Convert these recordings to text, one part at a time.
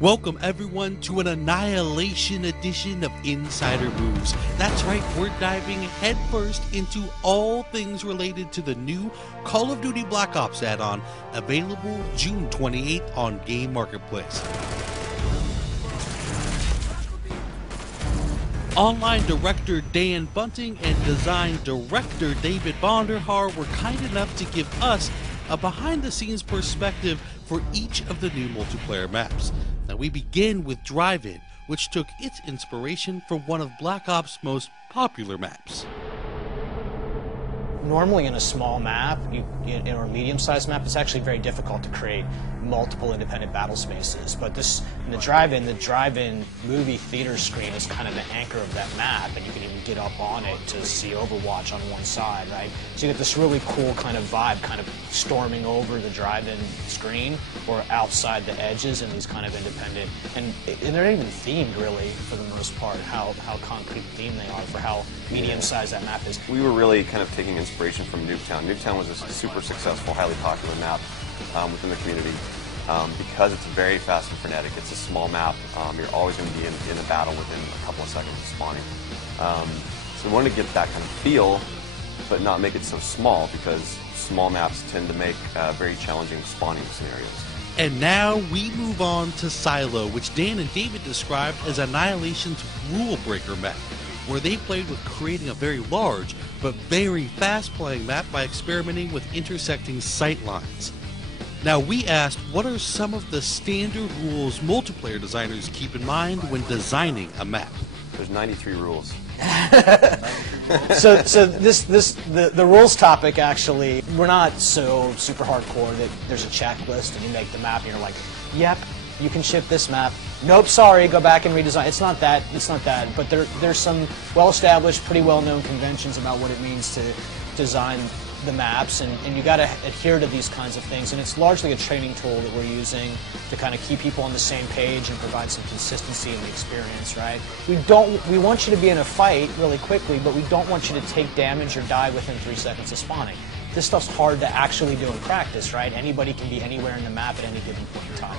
Welcome everyone to an Annihilation edition of Insider Moves. That's right, we're diving headfirst into all things related to the new Call of Duty Black Ops add-on, available June 28th on Game Marketplace. Online director Dan Bunting and design director David Vonderhaar were kind enough to give us a behind-the-scenes perspective for each of the new multiplayer maps. Now we begin with Drive-In, which took its inspiration from one of Black Ops' most popular maps. Normally in a small map, or a medium-sized map, it's actually very difficult to create multiple independent battle spaces. But in the drive-in movie theater screen is kind of the anchor of that map, and you can even get up on it to see Overwatch on one side, right? So you get this really cool kind of vibe, kind of storming over the drive-in screen, or outside the edges in these kind of independent, and they're not even themed really, for the most part, how concrete themed they are for how medium-sized that map is. We were really kind of taking inspiration from Nuketown. Nuketown was a super successful, highly popular map within the community because it's very fast and frenetic. It's a small map. You're always going to be in a battle within a couple of seconds of spawning. So we wanted to get that kind of feel, but not make it so small, because small maps tend to make very challenging spawning scenarios. And now we move on to Silo, which Dan and David described as Annihilation's rule breaker map, where they played with creating a very large but very fast-playing map by experimenting with intersecting sight lines. Now we asked, what are some of the standard rules multiplayer designers keep in mind when designing a map? There's 93 rules. So the rules topic, actually, we're not so super hardcore that there's a checklist and you make the map and you're like, yep, you can ship this map. Nope, sorry, go back and redesign. It's not that. But there's some well-established, pretty well-known conventions about what it means to design the maps, and you got to adhere to these kinds of things. And it's largely a training tool that we're using to kind of keep people on the same page and provide some consistency in the experience, right? We want you to be in a fight really quickly, but we don't want you to take damage or die within 3 seconds of spawning. This stuff's hard to actually do in practice, right? Anybody can be anywhere in the map at any given point in time.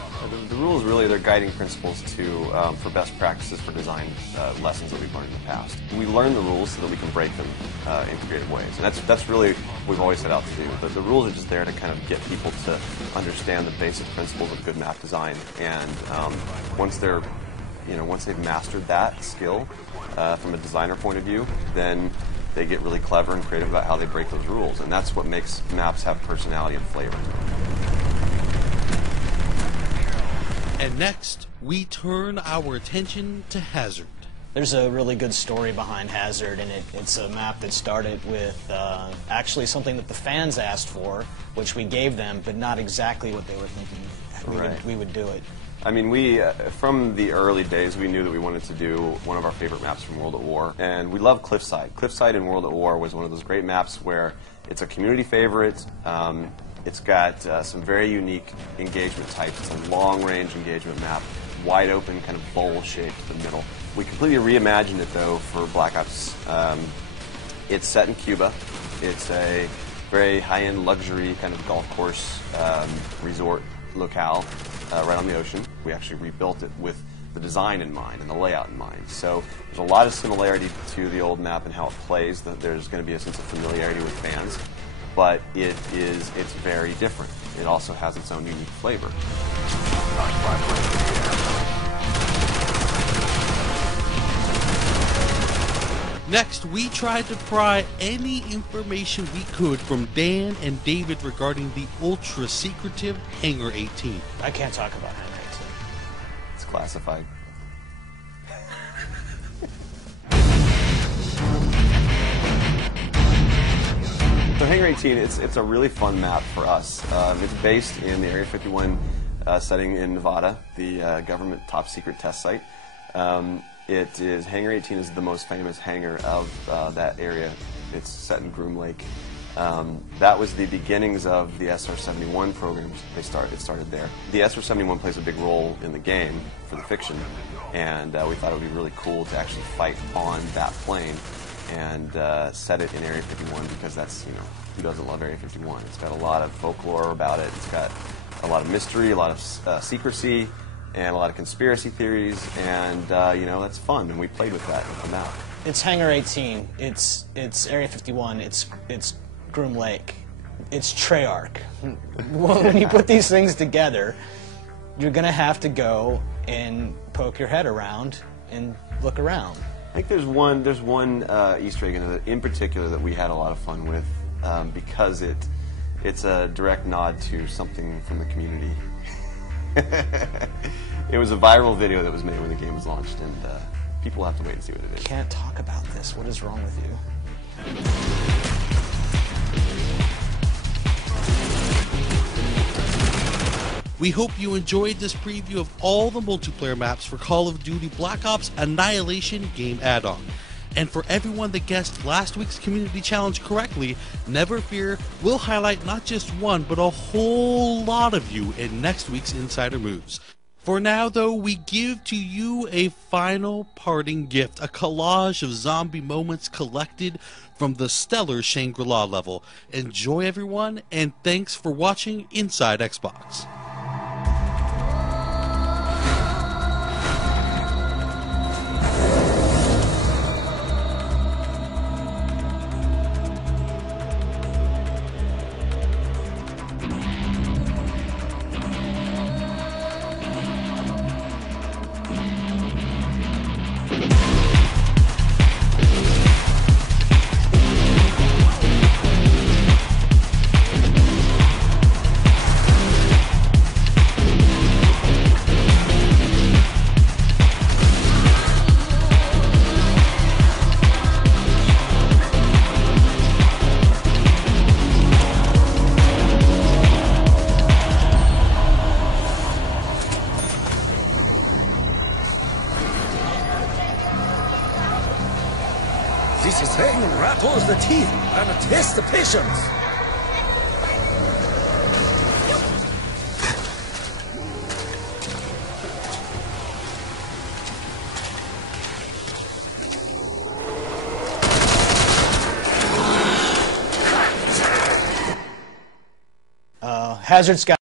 The rules really, they're guiding principles for best practices for design lessons that we've learned in the past. We learn the rules so that we can break them in creative ways, and that's really what we've always set out to do. But the rules are just there to kind of get people to understand the basic principles of good map design, and once they've mastered that skill from a designer point of view, then they get really clever and creative about how they break those rules, and that's what makes maps have personality and flavor. And next, we turn our attention to Hazard. There's a really good story behind Hazard, and it's a map that started with actually something that the fans asked for, which we gave them, but not exactly what they were thinking we would do it. I mean, from the early days, we knew that we wanted to do one of our favorite maps from World at War, and we love Cliffside. Cliffside in World at War was one of those great maps where it's a community favorite. It's got some very unique engagement types. It's a long-range engagement map, wide open, kind of bowl-shaped in the middle. We completely reimagined it, though, for Black Ops. It's set in Cuba. It's a very high-end luxury kind of golf course resort locale. Right on the ocean. We actually rebuilt it with the design in mind and the layout in mind. So there's a lot of similarity to the old map and how it plays. There's going to be a sense of familiarity with fans, but it's very different. It also has its own unique flavor. Next, we tried to pry any information we could from Dan and David regarding the ultra-secretive Hangar 18. I can't talk about Hangar 18. It's classified. So Hangar 18, it's a really fun map for us. It's based in the Area 51 setting in Nevada, the government top-secret test site. Hangar 18 is the most famous hangar of that area. It's set in Groom Lake. That was the beginnings of the SR-71 programs. It started there. The SR-71 plays a big role in the game for the fiction, and we thought it would be really cool to actually fight on that plane and set it in Area 51, because that's, who doesn't love Area 51? It's got a lot of folklore about it. It's got a lot of mystery, a lot of secrecy. and a lot of conspiracy theories, and you know, that's fun, and we played with that on that. It's Hangar 18. It's Area 51. It's Groom Lake. It's Treyarch. When you put these things together, you're gonna have to go and poke your head around and look around. I think there's one Easter egg in particular that we had a lot of fun with because it's a direct nod to something from the community. It was a viral video that was made when the game was launched, and people have to wait and see what it is. Can't talk about this. What is wrong with you? We hope you enjoyed this preview of all the multiplayer maps for Call of Duty Black Ops Annihilation game add-on. And for everyone that guessed last week's community challenge correctly, never fear, we'll highlight not just one, but a whole lot of you in next week's Insider Moves. For now, though, we give to you a final parting gift, a collage of zombie moments collected from the stellar Shangri-La level. Enjoy, everyone, and thanks for watching Inside Xbox. This thing rattles the teeth and tests the patience. Hazard Scout.